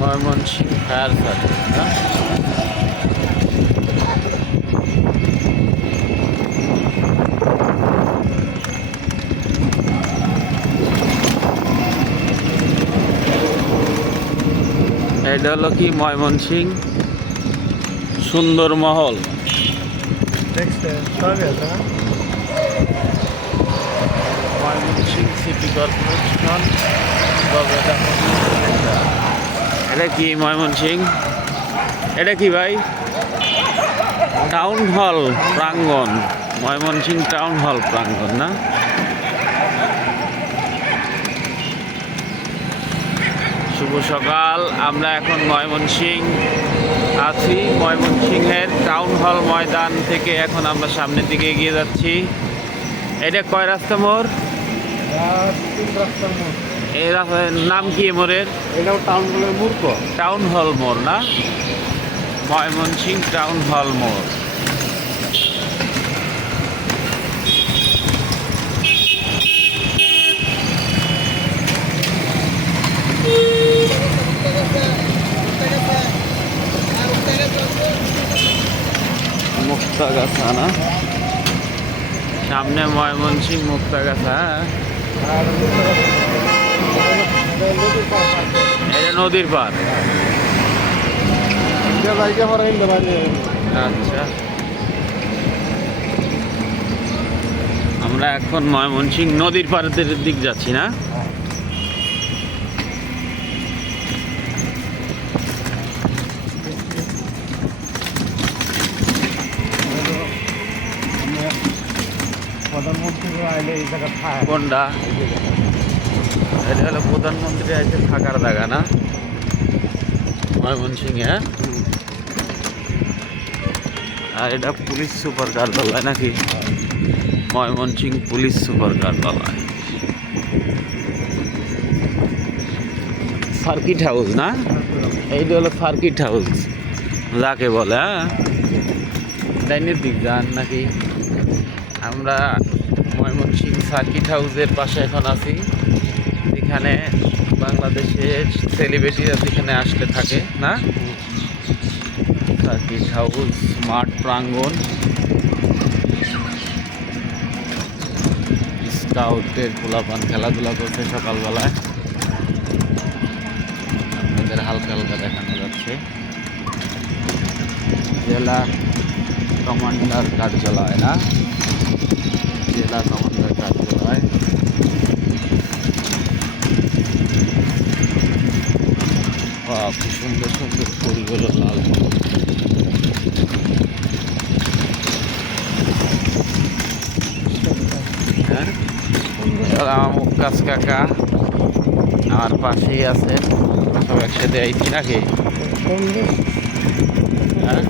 Mymensingh fire service না? এটা হলো কি ময়মনসিংহ সুন্দর মহল। Mymensingh city corporation. এটা কি ময়মনসিংহ? এটা কি ভাই? টাউন হল প্রাঙ্গণ। ময়মনসিংহ টাউন হল প্রাঙ্গণ না? শুভ সকাল। আমরা এখন ময়মনসিংহ আছি। ময়মনসিংহের টাউন হল ময়দান থেকে এখন আমরা সামনের দিকে এগিয়ে যাচ্ছি। এটা কয় রাস্তা মোড়? এই রাস্তার নাম কি মোড়ের? এটাও টাউন হলের মোড়। টাউন হল মোড় না? ময়মনসিংহ টাউন হল মোড়। মুক্তাগাছা না? সামনে ময়মনসিংহ মুক্তাগাছা। এটা নদীর পার। আচ্ছা, আমরা এখন ময়মনসিংহ নদীর পাড়ের দিক যাচ্ছি না? প্রধানমন্ত্রী আইলে এই জায়গা থাকে। কোনটা? এটা হলো প্রধানমন্ত্রী আছে থাকার জায়গা না ময়মনসিংহে? আর এটা পুলিশ সুপার কার্যালয় নাকি? ময়মনসিংহ পুলিশ সুপার কার্যালয়। সার্কিট হাউস না? এইটা হলো সার্কিট হাউস যাকে বলে। হ্যাঁ, ডাইনের দিক যান নাকি? আমরা ময়মনসিংহ সার্কিট হাউসের পাশে এখন আছি, এখানে বাংলাদেশের সেলিব্রিটিরা এখানে আসলে থাকে না? সার্কিট হাউস মাঠ প্রাঙ্গণ। স্কাউটের পোলাপান খেলাধুলা করছে সকালবেলায়, আপনাদের হালকা হালকা দেখানো যাচ্ছে। জেলা কমান্ডার কার্যালয় না? জেলা কমান্ডার কার্যালয়। খুব সুন্দর সুন্দর ফুলগুলো লাল। হ্যাঁ, আমার মুক্তাজ কাকা আমার পাশেই আছেন। সব একসাথে আইছি নাকি? হ্যাঁ।